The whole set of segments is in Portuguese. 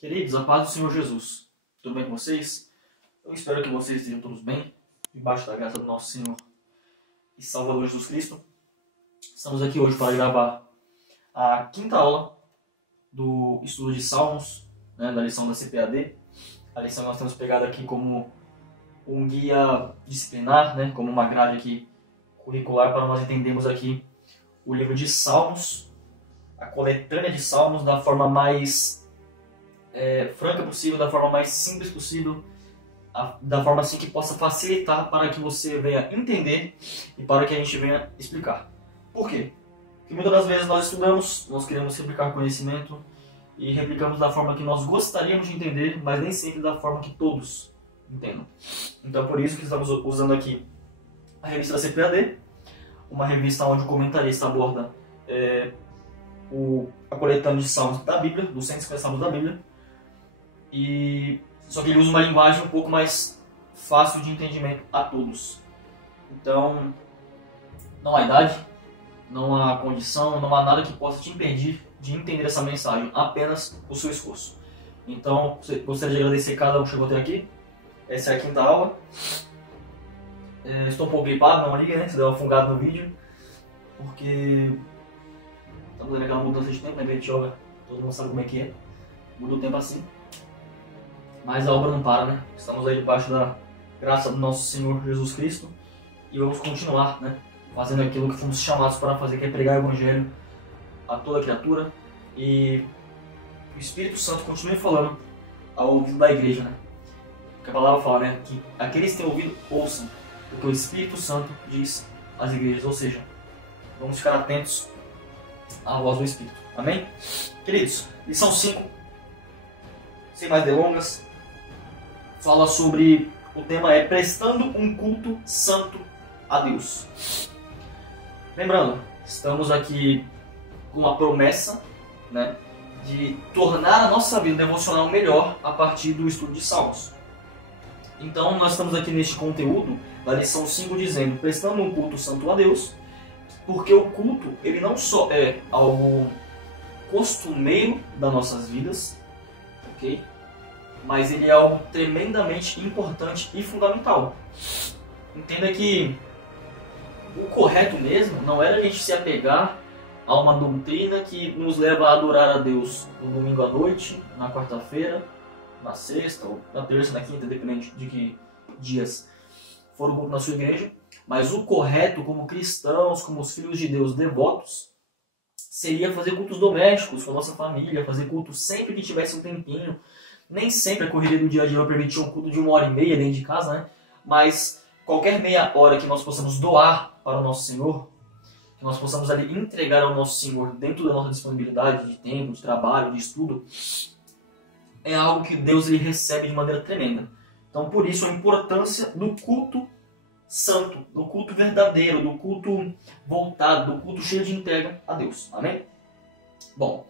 Queridos, a paz do Senhor Jesus. Tudo bem com vocês? Eu espero que vocês estejam todos bem, debaixo da graça do nosso Senhor e Salvador Jesus Cristo. Estamos aqui hoje para gravar a quinta aula do estudo de Salmos, da lição da CPAD. A lição que nós temos pegado aqui como um guia disciplinar, como uma grade aqui curricular para nós entendermos aqui o livro de Salmos, a coletânea de Salmos da forma mais franca possível, da forma mais simples possível, da forma assim que possa facilitar para que você venha entender e para que a gente venha explicar. Por quê? Porque muitas das vezes nós estudamos, nós queremos replicar conhecimento e replicamos da forma que nós gostaríamos de entender, mas nem sempre da forma que todos entendam. Então é por isso que estamos usando aqui a revista da CPAD, uma revista onde o comentarista aborda a coletânea de salmos da Bíblia, dos 150 salmos da Bíblia, só que ele usa uma linguagem um pouco mais fácil de entendimento a todos. Então, não há idade, não há condição, não há nada que possa te impedir de entender essa mensagem, apenas o seu esforço. Então, gostaria de agradecer cada um que chegou até aqui. Essa é a quinta aula. Estou um pouco gripado, não liga, se deu uma fungada no vídeo, porque estamos vendo aquela mudança de tempo, né? A gente joga, todo mundo sabe como é que é, muda o tempo assim. Mas a obra não para, Estamos aí debaixo da graça do nosso Senhor Jesus Cristo e vamos continuar, fazendo aquilo que fomos chamados para fazer, que é pregar o Evangelho a toda criatura, e o Espírito Santo continue falando ao ouvido da igreja, Porque a palavra fala, que aqueles que têm ouvido, ouçam o que o Espírito Santo diz às igrejas, ou seja, vamos ficar atentos à voz do Espírito. Amém? Queridos, lição 5, sem mais delongas, fala sobre, o tema é prestando um culto santo a Deus. Lembrando, estamos aqui com a promessa, de tornar a nossa vida devocional melhor a partir do estudo de Salmos. Então nós estamos aqui neste conteúdo da lição 5 dizendo, prestando um culto santo a Deus, porque o culto, ele não só é algo costumeiro das nossas vidas, ok? Mas ele é algo tremendamente importante e fundamental. Entenda que o correto mesmo não era a gente se apegar a uma doutrina que nos leva a adorar a Deus no domingo à noite, na quarta-feira, na sexta, ou na terça, na quinta, dependendo de que dias for o culto na sua igreja. Mas o correto, como cristãos, como os filhos de Deus devotos, seria fazer cultos domésticos com a nossa família, fazer culto sempre que tivesse um tempinho. Nem sempre a correria do dia a dia vai permitir um culto de 1h30 dentro de casa, Mas qualquer meia hora que nós possamos doar para o nosso Senhor, que nós possamos ali entregar ao nosso Senhor dentro da nossa disponibilidade de tempo, de trabalho, de estudo, é algo que Deus ele recebe de maneira tremenda. Então, por isso, a importância do culto santo, do culto verdadeiro, do culto voltado, do culto cheio de entrega a Deus. Amém? Bom,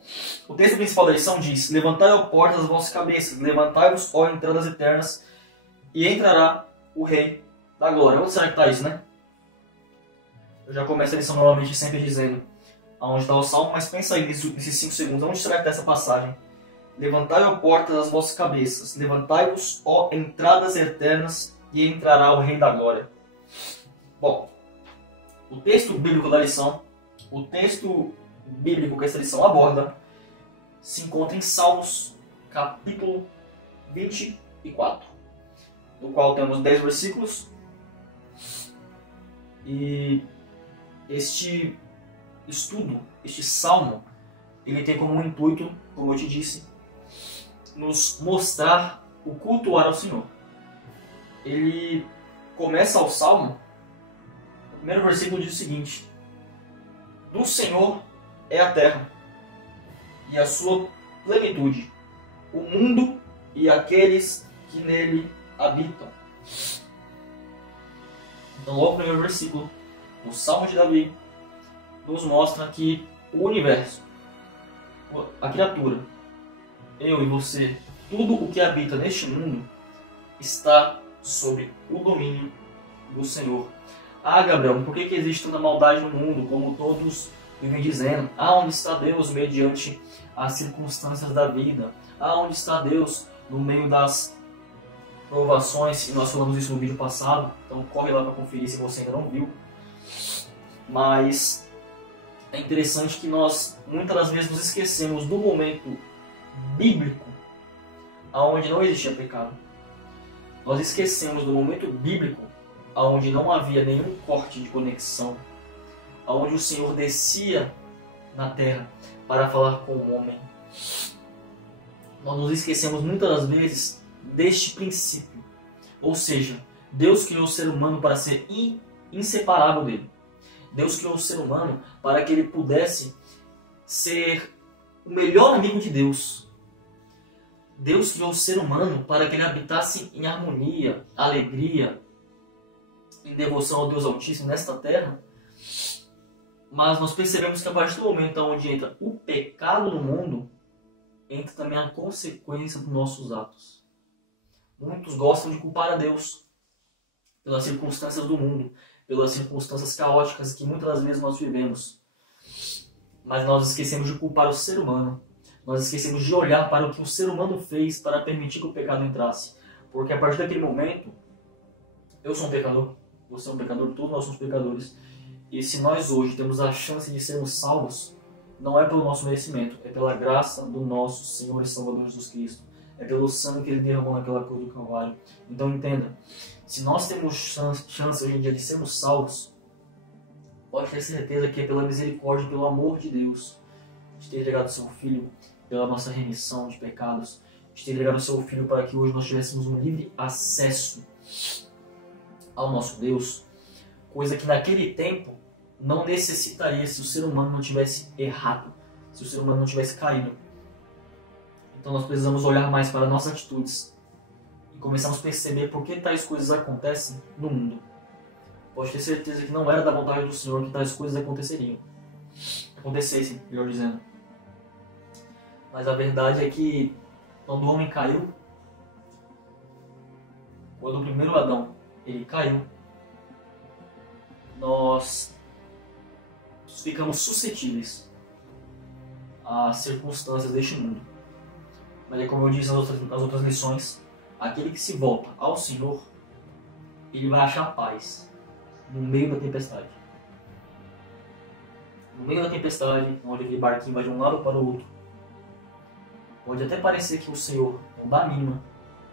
o texto principal da lição diz, levantai, ó portas, as vossas cabeças, levantai-vos, ó entradas eternas, e entrará o Rei da Glória. Onde será que está isso, Eu já começo a lição normalmente sempre dizendo aonde está o Salmo, mas pensa aí nesses 5 segundos, onde será que está essa passagem? Levantai, ó portas, as vossas cabeças, levantai-vos, ó entradas eternas, e entrará o Rei da Glória. Bom, o texto bíblico da lição, o texto bíblico que essa lição aborda, se encontra em Salmos, capítulo 24, no qual temos 10 versículos, e este estudo, este salmo, ele tem como intuito, como eu te disse, nos mostrar o cultuar ao Senhor. Ele começa o salmo, o primeiro versículo diz o seguinte, do Senhor é a terra e a sua plenitude, o mundo e aqueles que nele habitam. Então, logo no primeiro versículo, o Salmo de Davi nos mostra que o universo, a criatura, eu e você, tudo o que habita neste mundo está sob o domínio do Senhor. Ah, Gabriel, por que existe tanta maldade no mundo, como todos vivem dizendo? Ah, onde está Deus mediante as circunstâncias da vida? Aonde está Deus no meio das provações? E nós falamos isso no vídeo passado, então corre lá para conferir se você ainda não viu. Mas é interessante que nós muitas das vezes nos esquecemos do momento bíblico aonde não existia pecado. Nós esquecemos do momento bíblico aonde não havia nenhum corte de conexão, aonde o Senhor descia na terra para falar com o homem. Nós nos esquecemos muitas das vezes deste princípio. Ou seja, Deus criou o ser humano para ser inseparável dele. Deus criou o ser humano para que ele pudesse ser o melhor amigo de Deus. Deus criou o ser humano para que ele habitasse em harmonia, alegria, em devoção ao Deus Altíssimo nesta terra. Mas nós percebemos que a partir do momento onde entra o pecado no mundo, entra também a consequência dos nossos atos. Muitos gostam de culpar a Deus pelas circunstâncias do mundo, pelas circunstâncias caóticas que muitas das vezes nós vivemos. Mas nós esquecemos de culpar o ser humano. Nós esquecemos de olhar para o que o ser humano fez para permitir que o pecado entrasse. Porque a partir daquele momento, eu sou um pecador, você é um pecador, todos nós somos pecadores. E se nós hoje temos a chance de sermos salvos, não é pelo nosso merecimento, é pela graça do nosso Senhor e Salvador Jesus Cristo. É pelo sangue que Ele derramou naquela cruz do Calvário. Então entenda, se nós temos chance hoje em dia de sermos salvos, pode ter certeza que é pela misericórdia e pelo amor de Deus, de ter entregado o seu Filho pela nossa remissão de pecados, de ter entregado o seu Filho para que hoje nós tivéssemos um livre acesso ao nosso Deus, coisa que naquele tempo não necessitaria se o ser humano não tivesse errado, se o ser humano não tivesse caído. Então nós precisamos olhar mais para nossas atitudes e começarmos a perceber por que tais coisas acontecem no mundo. Pode ter certeza que não era da vontade do Senhor que tais coisas acontecessem, melhor dizendo. Mas a verdade é que quando o homem caiu, quando o primeiro Adão ele caiu, nós ficamos suscetíveis às circunstâncias deste mundo. Mas é como eu disse nas outras lições, aquele que se volta ao Senhor, ele vai achar paz no meio da tempestade. No meio da tempestade, onde aquele barquinho vai de um lado para o outro, pode até parecer que o Senhor não dá a mínima,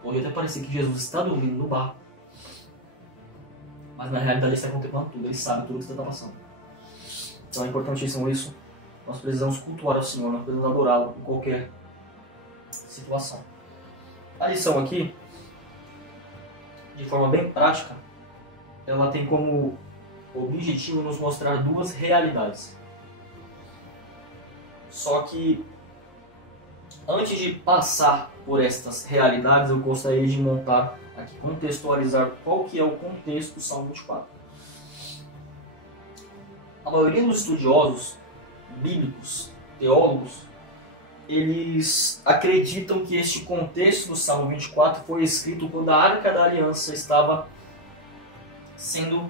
pode até parecer que Jesus está dormindo no barco, mas na realidade ele está contemplando tudo, ele sabe tudo o que você está passando. Então é importantíssimo isso. Nós precisamos cultuar o Senhor, nós precisamos adorá-lo em qualquer situação. A lição aqui, de forma bem prática, ela tem como objetivo nos mostrar duas realidades. Só que, antes de passar por estas realidades, eu gostaria de montar aqui, contextualizar qual que é o contexto do Salmo 24. A maioria dos estudiosos bíblicos, teólogos, eles acreditam que este contexto do Salmo 24 foi escrito quando a Arca da Aliança estava sendo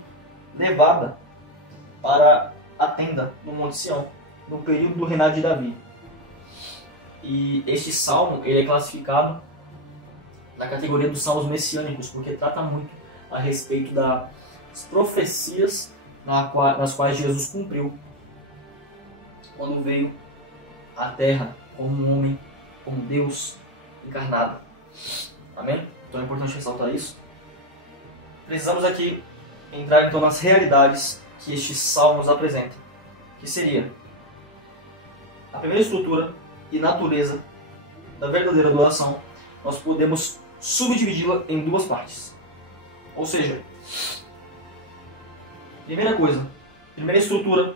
levada para a tenda no Monte Sião, no período do reinado de Davi. E este salmo ele é classificado na categoria dos salmos messiânicos, porque trata muito a respeito das profecias nas quais Jesus cumpriu quando veio à Terra como um homem, como Deus encarnado. Amém? Então é importante ressaltar isso. Precisamos aqui entrar então nas realidades que este salmo nos apresenta, que seria a primeira estrutura e natureza da verdadeira adoração. Nós podemos subdividi-la em duas partes. Ou seja, primeira estrutura,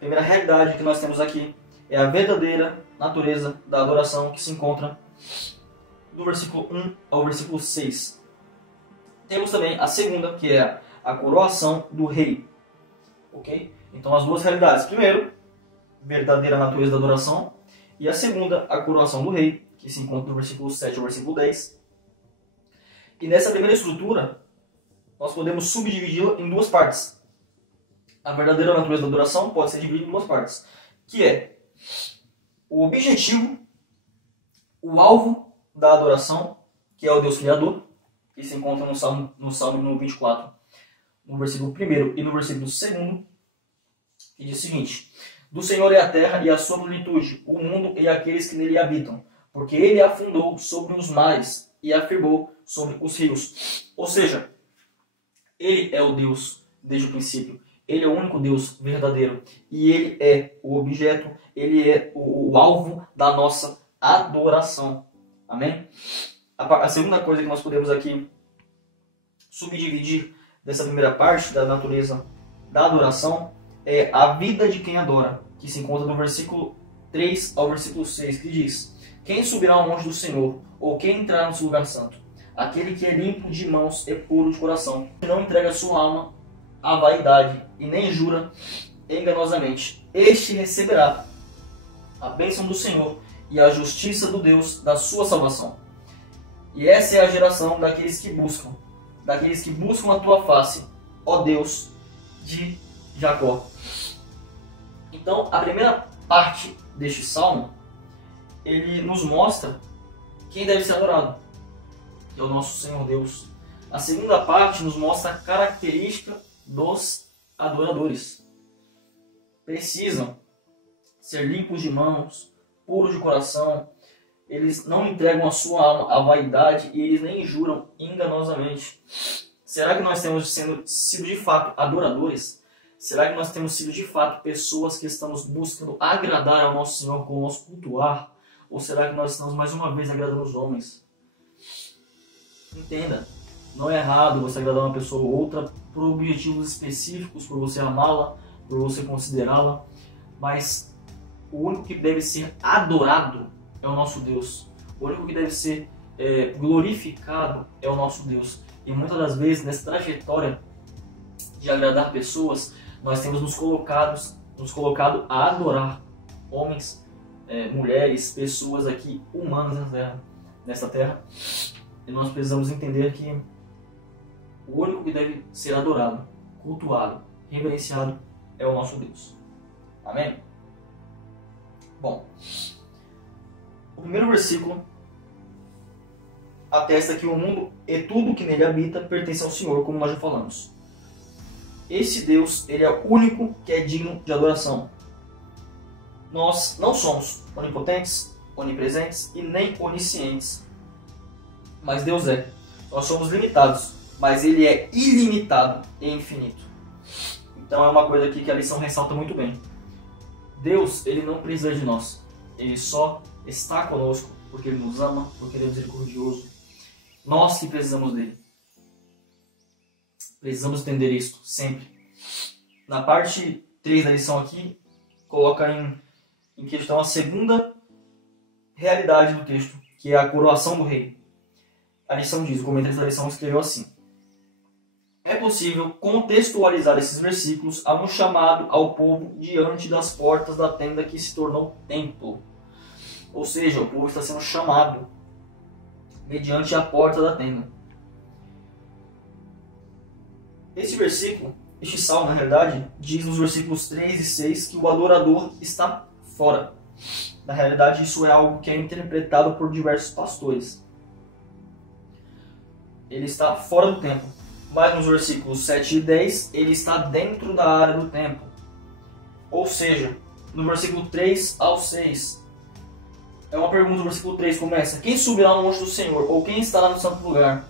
primeira realidade que nós temos aqui é a verdadeira natureza da adoração, que se encontra do versículo 1 ao versículo 6. Temos também a segunda, que é a coroação do rei. Ok? Então as duas realidades. Primeiro, verdadeira natureza da adoração. E a segunda, a coroação do rei, que se encontra do versículo 7 ao versículo 10. E nessa primeira estrutura, nós podemos subdividi-la em duas partes. A verdadeira natureza da adoração pode ser dividida em duas partes, que é o objetivo, o alvo da adoração, que é o Deus Criador, que se encontra no Salmo 24, no versículo 1 e no versículo 2, que diz o seguinte: do Senhor é a terra e a sua plenitude, o mundo e aqueles que nele habitam, porque ele a fundou sobre os mares e a firmou sobre os rios. Ou seja, ele é o Deus desde o princípio. Ele é o único Deus verdadeiro. E ele é o objeto, ele é o alvo da nossa adoração. Amém? A segunda coisa que nós podemos aqui subdividir dessa primeira parte da natureza da adoração é a vida de quem adora, que se encontra no versículo 3 ao versículo 6, que diz: quem subirá ao monte do Senhor, ou quem entrará no seu lugar santo? Aquele que é limpo de mãos e puro de coração, que não entrega sua alma à vaidade e nem jura enganosamente. Este receberá a bênção do Senhor e a justiça do Deus da sua salvação. E essa é a geração daqueles que buscam a tua face, ó Deus de Jacó. Então, a primeira parte deste salmo, ele nos mostra quem deve ser adorado, que é o nosso Senhor Deus. A segunda parte nos mostra a característica dos adoradores. Precisam ser limpos de mãos, puros de coração. Eles não entregam a sua alma à vaidade e eles nem juram enganosamente. Será que nós temos sido de fato adoradores? Será que nós temos sido de fato pessoas que estamos buscando agradar ao nosso Senhor com o nosso cultuar? Ou será que nós estamos mais uma vez agradando os homens? Entenda, não é errado você agradar uma pessoa ou outra por objetivos específicos, por você amá-la, por você considerá-la, mas o único que deve ser adorado é o nosso Deus. O único que deve ser glorificado é o nosso Deus. E muitas das vezes, nessa trajetória de agradar pessoas, nós temos nos colocado a adorar homens, mulheres, pessoas aqui humanas nessa terra. E nós precisamos entender que o único que deve ser adorado, cultuado, reverenciado é o nosso Deus. Amém? Bom, o primeiro versículo atesta que o mundo e tudo que nele habita pertence ao Senhor, como nós já falamos. Esse Deus, ele é o único que é digno de adoração. Nós não somos onipotentes, onipresentes e nem oniscientes, mas Deus é. Nós somos limitados, mas ele é ilimitado e infinito. Então é uma coisa aqui que a lição ressalta muito bem. Deus, ele não precisa de nós. Ele só está conosco porque ele nos ama, porque ele é misericordioso. Nós que precisamos dele. Precisamos entender isso sempre. Na parte 3 da lição aqui, coloca em questão a segunda realidade do texto, que é a coroação do rei. A lição diz, o comentarista da lição escreveu assim: é possível contextualizar esses versículos a um chamado ao povo diante das portas da tenda que se tornou templo. Ou seja, o povo está sendo chamado mediante a porta da tenda. Este salmo, na realidade, diz nos versículos 3 e 6 que o adorador está fora. Na realidade, isso é algo que é interpretado por diversos pastores. Ele está fora do templo. Mas nos versículos 7 e 10, ele está dentro da área do templo. Ou seja, no versículo 3 ao 6, é uma pergunta. No versículo 3 começa: quem subirá ao monte do Senhor? Ou quem estará no santo lugar?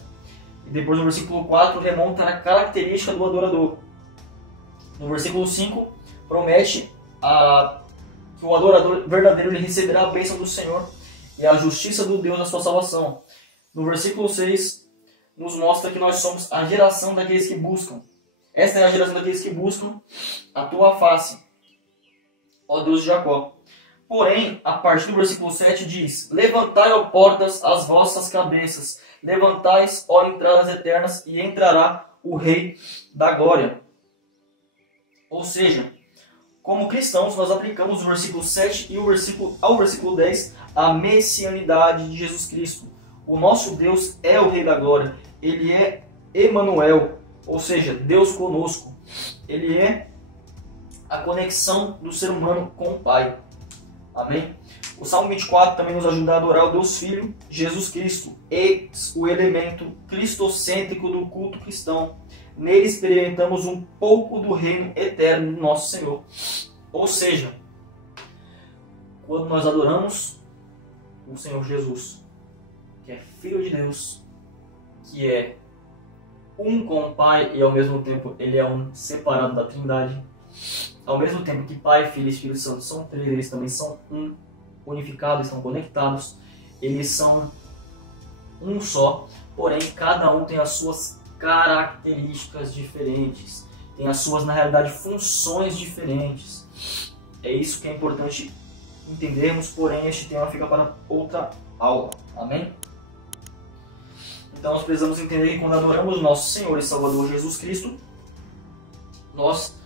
E depois no versículo 4 remonta a característica do adorador. No versículo 5 promete que o adorador verdadeiro ele receberá a bênção do Senhor e a justiça do Deus na sua salvação. No versículo 6 nos mostra que nós somos a geração daqueles que buscam. Esta é a geração daqueles que buscam a tua face, ó Deus de Jacó. Porém, a partir do versículo 7 diz: levantai, ó portas, as vossas cabeças, levantais, ó entradas eternas, e entrará o Rei da Glória. Ou seja, como cristãos, nós aplicamos o versículo 7 e ao versículo 10 a messianidade de Jesus Cristo. O nosso Deus é o Rei da Glória. Ele é Emanuel, ou seja, Deus conosco. Ele é a conexão do ser humano com o Pai. Amém? O Salmo 24 também nos ajuda a adorar o Deus Filho, Jesus Cristo, eis o elemento cristocêntrico do culto cristão. Nele experimentamos um pouco do reino eterno do nosso Senhor. Ou seja, quando nós adoramos o Senhor Jesus, que é Filho de Deus, que é um com o Pai e ao mesmo tempo ele é um separado da Trindade, ao mesmo tempo que Pai, Filho e Espírito Santo são três, eles também são um, unificados, estão conectados, eles são um só, porém cada um tem as suas características diferentes, tem as suas, na realidade, funções diferentes. É isso que é importante entendermos, porém este tema fica para outra aula. Amém? Então nós precisamos entender que quando adoramos nosso Senhor e Salvador Jesus Cristo, nós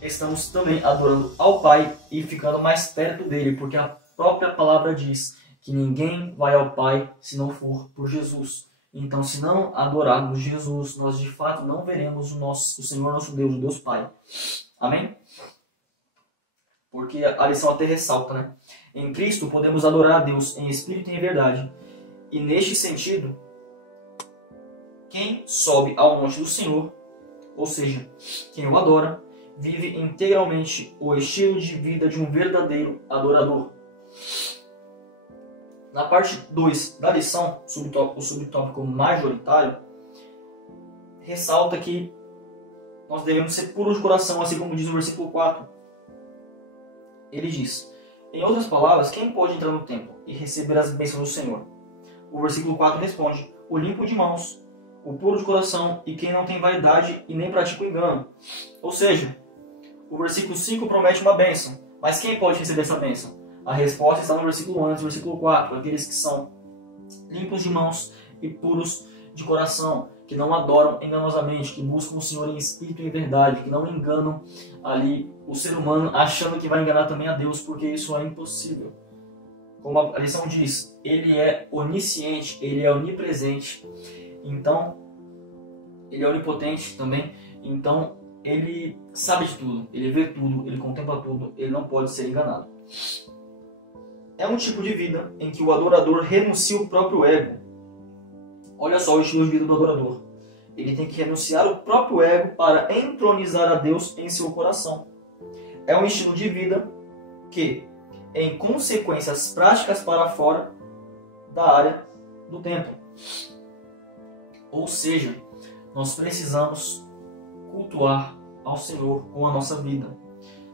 estamos também adorando ao Pai e ficando mais perto dele, porque a própria palavra diz que ninguém vai ao Pai se não for por Jesus. Então, se não adorarmos Jesus, nós de fato não veremos o Senhor nosso Deus, o Deus Pai. Amém? Porque a lição até ressalta, né? Em Cristo podemos adorar a Deus em espírito e em verdade. E neste sentido, quem sobe ao monte do Senhor, ou seja, quem o adora, vive integralmente o estilo de vida de um verdadeiro adorador. Na parte 2 da lição, o subtópico majoritário, ressalta que nós devemos ser puros de coração, assim como diz o versículo 4. Ele diz, em outras palavras, quem pode entrar no templo e receber as bênçãos do Senhor? O versículo 4 responde, o limpo de mãos, o puro de coração e quem não tem vaidade e nem pratica o engano. Ou seja, o versículo 5 promete uma bênção, mas quem pode receber essa bênção? A resposta está no versículo 1 e versículo 4, aqueles que são limpos de mãos e puros de coração, que não adoram enganosamente, que buscam o Senhor em espírito e em verdade, que não enganam ali o ser humano achando que vai enganar também a Deus, porque isso é impossível. Como a lição diz, ele é onisciente, ele é onipresente, então ele é onipotente também, então ele sabe de tudo, ele vê tudo, ele contempla tudo, ele não pode ser enganado. É um tipo de vida em que o adorador renuncia o próprio ego. Olha só o estilo de vida do adorador. Ele tem que renunciar o próprio ego para entronizar a Deus em seu coração. É um estilo de vida que, em consequências práticas para fora da área do templo. Ou seja, nós precisamos cultuar ao Senhor com a nossa vida.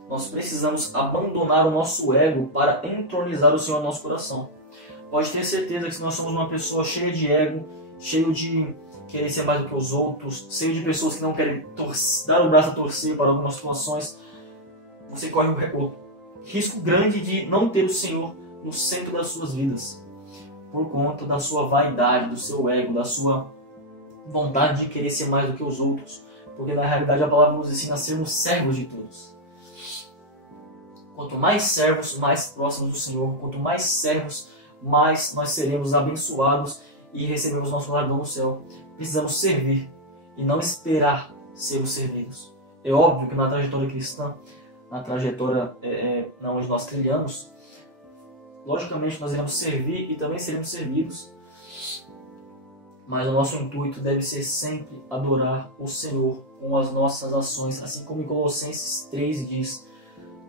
Nós precisamos abandonar o nosso ego para entronizar o Senhor no nosso coração. Pode ter certeza que se nós somos uma pessoa cheia de ego, cheio de querer ser mais do que os outros, cheio de pessoas que não querem dar o braço a torcer para algumas situações, você corre o risco grande de não ter o Senhor no centro das suas vidas, por conta da sua vaidade, do seu ego, da sua vontade de querer ser mais do que os outros, porque na realidade a palavra nos ensina a sermos servos de todos. Quanto mais servos, mais próximos do Senhor. Quanto mais servos, mais nós seremos abençoados e receberemos nosso galardão no céu. Precisamos servir e não esperar sermos servidos. É óbvio que na trajetória cristã, na trajetória onde nós trilhamos, logicamente nós iremos servir e também seremos servidos. Mas o nosso intuito deve ser sempre adorar o Senhor com as nossas ações. Assim como em Colossenses 3 diz,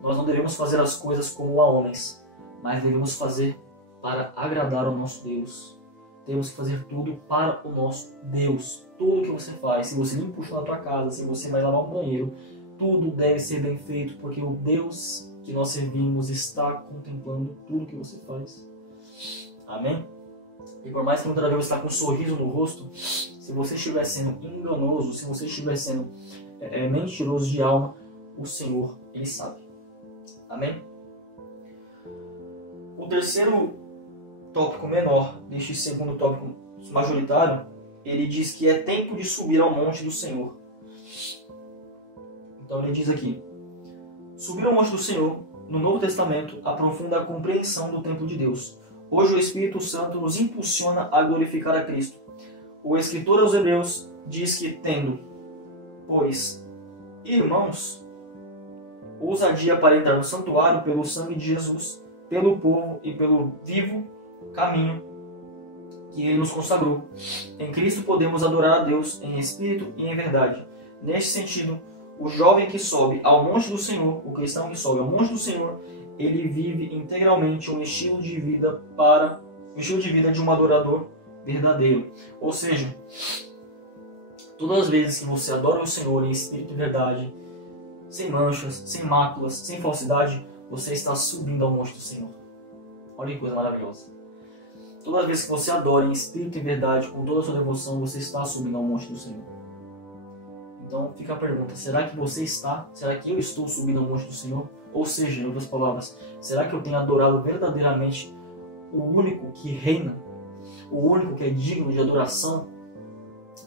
nós não devemos fazer as coisas como a homens, mas devemos fazer para agradar ao nosso Deus. Temos que fazer tudo para o nosso Deus. Tudo que você faz, se você limpa o chão da tua casa, se você vai lavar um banheiro, tudo deve ser bem feito, porque o Deus que nós servimos está contemplando tudo que você faz. Amém? E por mais que muitas vezes você está com um sorriso no rosto, se você estiver sendo enganoso, se você estiver sendo mentiroso de alma, o Senhor, Ele sabe. Amém? O terceiro tópico menor deste segundo tópico majoritário, ele diz que é tempo de subir ao monte do Senhor. Então ele diz aqui, subir ao monte do Senhor, no Novo Testamento, aprofunda a compreensão do tempo de Deus. Hoje o Espírito Santo nos impulsiona a glorificar a Cristo. O escritor aos Hebreus diz que tendo, pois, irmãos, ousadia para entrar no santuário pelo sangue de Jesus, pelo povo e pelo vivo caminho que Ele nos consagrou. Em Cristo podemos adorar a Deus em espírito e em verdade. Neste sentido, o jovem que sobe ao monte do Senhor, o cristão que sobe ao monte do Senhor, ele vive integralmente um estilo de vida de um adorador verdadeiro. Ou seja, todas as vezes que você adora o Senhor em espírito e verdade, sem manchas, sem máculas, sem falsidade, você está subindo ao monte do Senhor. Olha que coisa maravilhosa. Todas as vezes que você adora em espírito e verdade, com toda a sua devoção, você está subindo ao monte do Senhor. Então fica a pergunta, será que você está? Será que eu estou subindo ao monte do Senhor? Ou seja, em outras palavras, será que eu tenho adorado verdadeiramente o único que reina? O único que é digno de adoração?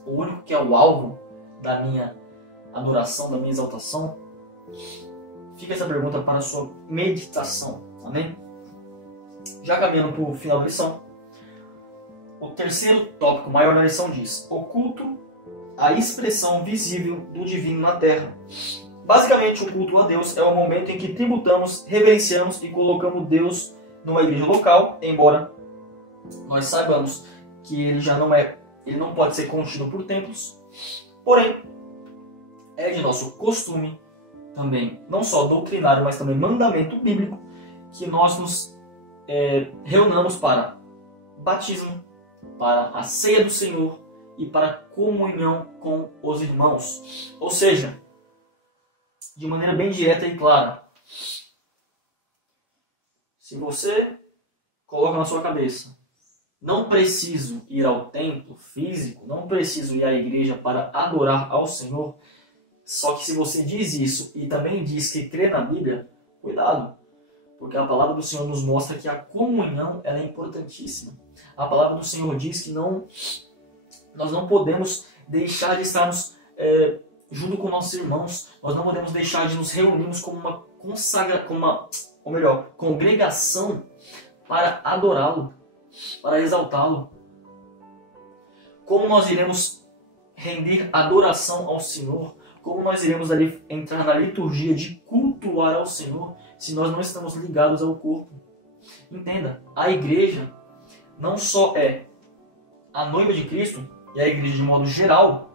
O único que é o alvo da minha adoração, da minha exaltação? Fica essa pergunta para a sua meditação. Amém? Já caminhando para o final da lição, o terceiro tópico maior da lição diz: o culto, a expressão visível do divino na terra. Basicamente, o culto a Deus é o momento em que tributamos, reverenciamos e colocamos Deus numa igreja local, embora nós saibamos que ele não pode ser contido por templos. Porém, é de nosso costume também, não só doutrinário, mas também mandamento bíblico, que nós nos reunamos para batismo, para a ceia do Senhor e para comunhão com os irmãos. Ou seja, de maneira bem direta e clara, se você coloca na sua cabeça, não preciso ir ao templo físico, não preciso ir à igreja para adorar ao Senhor, só que se você diz isso e também diz que crê na Bíblia, cuidado, porque a palavra do Senhor nos mostra que a comunhão ela é importantíssima. A palavra do Senhor diz que nós não podemos deixar de estarmos junto com nossos irmãos, nós não podemos deixar de nos reunirmos como uma congregação para adorá-lo, para exaltá-lo. Como nós iremos render adoração ao Senhor? Como nós iremos ali entrar na liturgia de cultuar ao Senhor se nós não estamos ligados ao corpo? Entenda, a igreja não só é a noiva de Cristo, e a igreja de modo geral,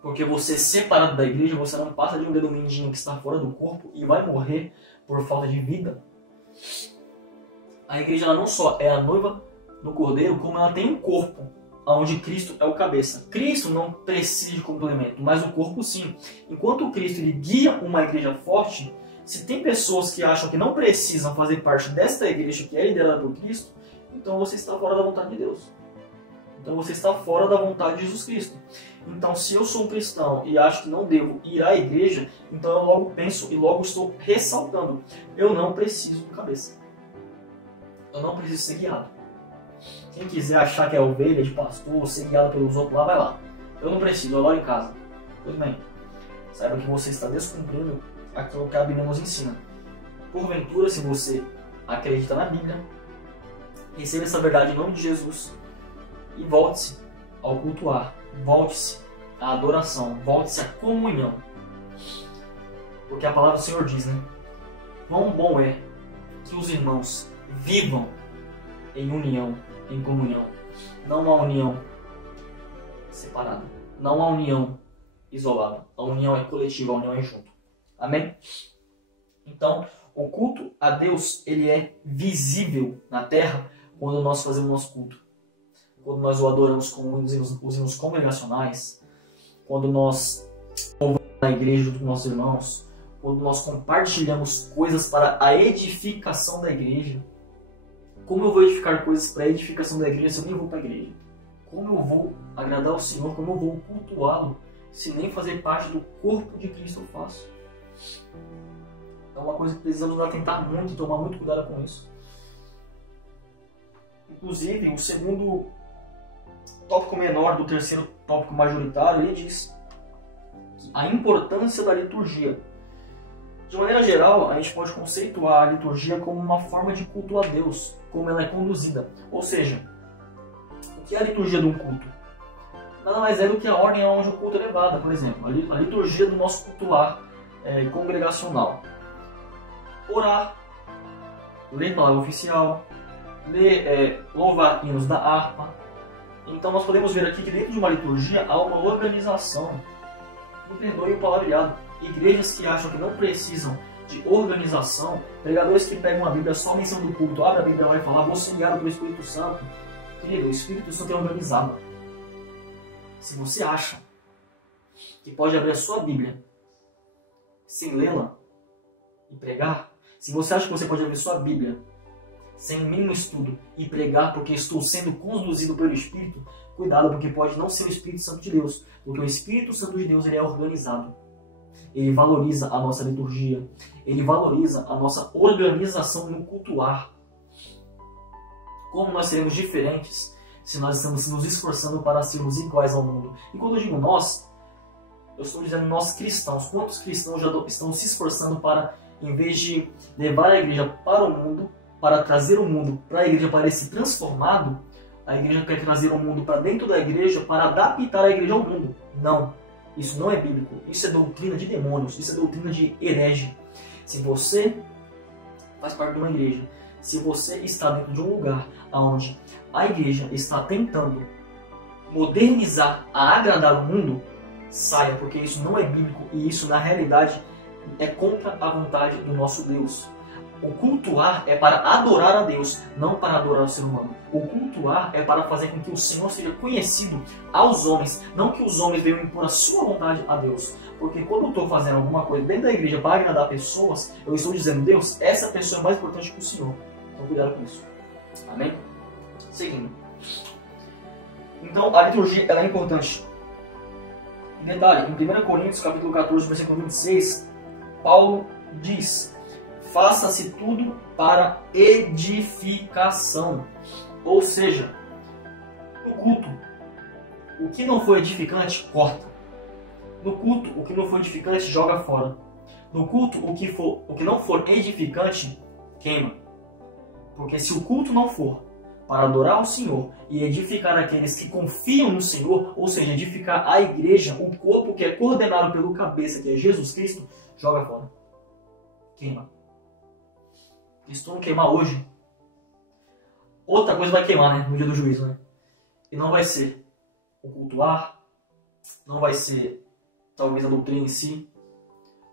porque você separado da igreja, você não passa de um dedo mindinho que está fora do corpo e vai morrer por falta de vida. A igreja ela não só é a noiva do Cordeiro, como ela tem um corpo, onde Cristo é o cabeça. Cristo não precisa de complemento, mas o corpo sim. Enquanto Cristo ele guia uma igreja forte, se tem pessoas que acham que não precisam fazer parte desta igreja que é liderada por Cristo, então você está fora da vontade de Deus. Então você está fora da vontade de Jesus Cristo. Então se eu sou um cristão e acho que não devo ir à igreja, então eu logo penso e logo estou ressaltando: eu não preciso do cabeça. Eu não preciso ser guiado. Quem quiser achar que é ovelha de pastor, ser guiado pelos outros lá, vai lá. Eu não preciso, eu adoro em casa. Pois bem, saiba que você está descumprindo aquilo que a Bíblia nos ensina. Porventura, se você acredita na Bíblia, receba essa verdade em nome de Jesus e volte-se ao cultuar, volte-se à adoração, volte-se à comunhão. Porque a palavra do Senhor diz, né? Quão bom é que os irmãos vivam em união, em comunhão. Não há união separada. Não há união isolada. A união é coletiva, a união é junto. Amém? Então, o culto a Deus, ele é visível na terra quando nós fazemos nosso culto. Quando nós o adoramos com os hinos congregacionais, quando nós louvamos na igreja junto com nossos irmãos, quando nós compartilhamos coisas para a edificação da igreja. Como eu vou edificar coisas para a edificação da igreja se eu nem vou para a igreja? Como eu vou agradar ao Senhor? Como eu vou cultuá-lo se nem fazer parte do corpo de Cristo eu faço? É uma coisa que precisamos atentar muito e tomar muito cuidado com isso. Inclusive, o segundo tópico menor do terceiro tópico majoritário, ele diz que a importância da liturgia. De maneira geral, a gente pode conceituar a liturgia como uma forma de culto a Deus, como ela é conduzida. Ou seja, o que é a liturgia de um culto? Nada mais é do que a ordem onde o culto é levado. Por exemplo, a liturgia do nosso culto lar congregacional. Orar, ler palavra oficial, ler, louvar hinos da harpa. Então nós podemos ver aqui que dentro de uma liturgia há uma organização. Me perdoe o palavreado. Igrejas que acham que não precisam de organização, pregadores que pegam a Bíblia só menção do culto, abre a Bíblia e vai falar, vou ser guiado pelo Espírito Santo. Querido, o Espírito Santo é organizado. Se você acha que pode abrir a sua Bíblia sem lê-la e pregar, se você acha que você pode abrir a sua Bíblia sem o mínimo estudo e pregar porque estou sendo conduzido pelo Espírito, cuidado, porque pode não ser o Espírito Santo de Deus, porque o Espírito Santo de Deus ele é organizado. Ele valoriza a nossa liturgia, ele valoriza a nossa organização no cultuar. Como nós seremos diferentes se nós estamos nos esforçando para sermos iguais ao mundo? E quando eu digo nós, eu estou dizendo nós cristãos. Quantos cristãos já estão se esforçando para, em vez de levar a igreja para o mundo, para trazer o mundo para a igreja para ser transformado, a igreja quer trazer o mundo para dentro da igreja para adaptar a igreja ao mundo? Não. Isso não é bíblico. Isso é doutrina de demônios. Isso é doutrina de herege. Se você faz parte de uma igreja, se você está dentro de um lugar onde a igreja está tentando modernizar a agradar o mundo, saia, porque isso não é bíblico e isso na realidade é contra a vontade do nosso Deus. O cultuar é para adorar a Deus, não para adorar o ser humano. O cultuar é para fazer com que o Senhor seja conhecido aos homens, não que os homens venham impor a sua vontade a Deus. Porque quando eu estou fazendo alguma coisa dentro da igreja para agradar pessoas, eu estou dizendo, Deus, essa pessoa é mais importante que o Senhor. Então cuidado com isso. Amém? Seguindo. Então a liturgia ela é importante. Detalhe, em 1 Coríntios capítulo 14, versículo 26, Paulo diz: faça-se tudo para edificação. Ou seja, no culto, o que não for edificante, corta. No culto, o que não for edificante, joga fora. No culto, o que não for edificante, queima. Porque se o culto não for para adorar o Senhor e edificar aqueles que confiam no Senhor, ou seja, edificar a igreja, o corpo que é coordenado pelo cabeça, que é Jesus Cristo, joga fora. Queima. Se tu não queimar hoje, outra coisa vai queimar, né? No dia do juízo, né? E não vai ser o cultuar, não vai ser talvez a doutrina em si,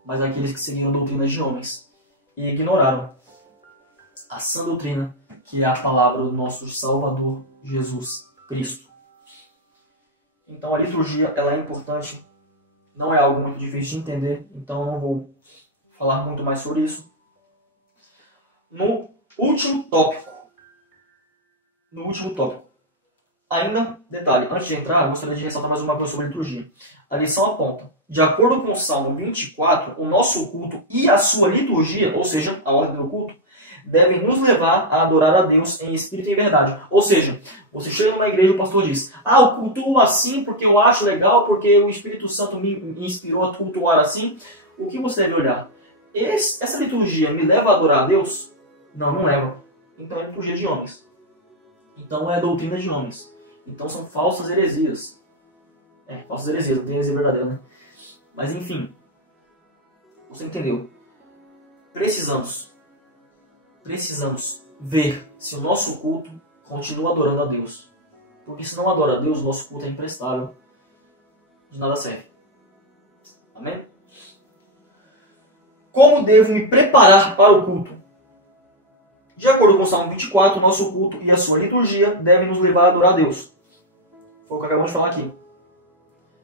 mas aqueles que seguiram doutrinas de homens e ignoraram a sã doutrina, que é a palavra do nosso Salvador Jesus Cristo. Então a liturgia ela é importante, não é algo muito difícil de entender, então eu não vou falar muito mais sobre isso. No último tópico, ainda, detalhe, antes de entrar, eu gostaria de ressaltar mais uma coisa sobre a liturgia. A lição aponta, de acordo com o Salmo 24, o nosso culto e a sua liturgia, ou seja, a ordem do culto, devem nos levar a adorar a Deus em espírito e em verdade. Ou seja, você chega numa igreja e o pastor diz: eu cultuo assim porque eu acho legal, porque o Espírito Santo me inspirou a cultuar assim. O que você deve olhar? Essa liturgia me leva a adorar a Deus? Não, não leva. Então é liturgia de homens. Então é doutrina de homens. Então são falsas heresias. Falsas heresias, não tem heresia verdadeira, né? Mas enfim, você entendeu? Precisamos ver se o nosso culto continua adorando a Deus. Porque se não adora a Deus, o nosso culto é imprestável. De nada serve. Amém? Como devo me preparar para o culto? De acordo com o Salmo 24, o nosso culto e a sua liturgia devem nos levar a adorar a Deus. Foi o que acabamos de falar aqui.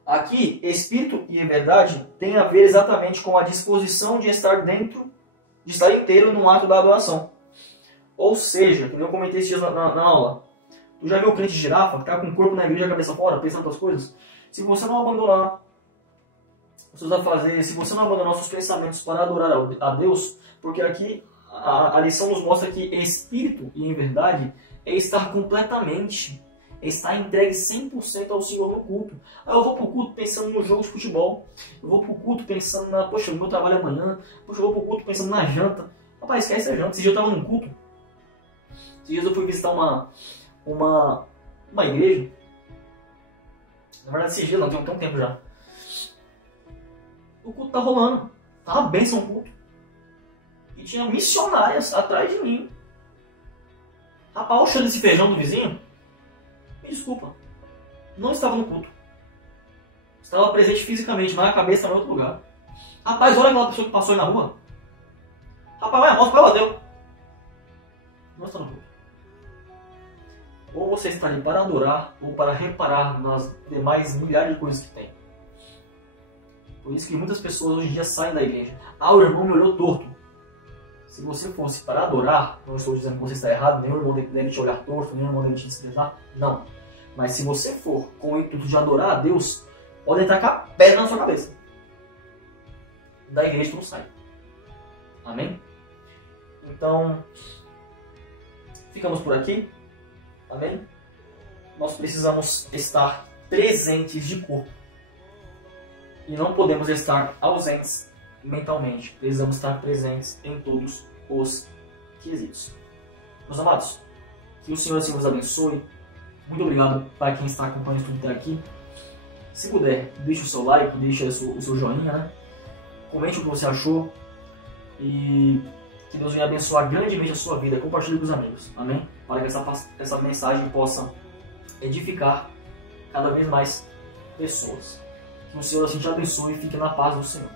Aqui, espírito e verdade tem a ver exatamente com a disposição de estar inteiro no ato da adoração. Ou seja, que eu comentei esses dias na aula. Tu já viu o crente de girafa que está com o corpo na igreja e a cabeça fora, pensando nas coisas? Se você não abandonar os seus afazeres, se você não abandonar os seus pensamentos para adorar a Deus, porque aqui a lição nos mostra que espírito e em verdade é estar completamente, estar entregue 100% ao Senhor no culto. Eu vou para o culto pensando no jogo de futebol, eu vou para o culto pensando no meu trabalho amanhã, eu vou para o culto pensando na janta. Rapaz, esquece a janta. Esse dia eu estava num culto, esses dias eu fui visitar uma igreja, na verdade esses dias não, tem um tempo já. O culto tá rolando, tá uma bênção o culto. E tinha missionárias atrás de mim, Rapaz, olha o cheiro desse feijão do vizinho. Me desculpa. Não estava no culto. Estava presente fisicamente, mas a cabeça estava em outro lugar. Rapaz, olha aquela pessoa que passou aí na rua. Rapaz, vai a moto, vai bateu. Não está no culto. Ou você está ali para adorar, ou para reparar nas demais milhares de coisas que tem. Por isso que muitas pessoas hoje em dia saem da igreja. Ah, o irmão me olhou torto. Se você fosse para adorar, não estou dizendo que você está errado, nenhum irmão deve te olhar torto, nenhum irmão deve te desprezar, não. Mas se você for com o intuito de adorar a Deus, pode tacar pedra na sua cabeça. Da igreja tu não sai. Amém? Então, ficamos por aqui. Amém? Nós precisamos estar presentes de corpo. E não podemos estar ausentes mentalmente. Precisamos estar presentes em todos os quesitos. Meus amados, que o Senhor assim vos abençoe. Muito obrigado para quem está acompanhando tudo até aqui. Se puder, deixe o seu like, deixe o seu joinha, né? Comente o que você achou. E que Deus venha abençoar grandemente a sua vida. Compartilhe com os amigos. Amém? Para que essa mensagem possa edificar cada vez mais pessoas. Que o Senhor assim te abençoe e fique na paz do Senhor.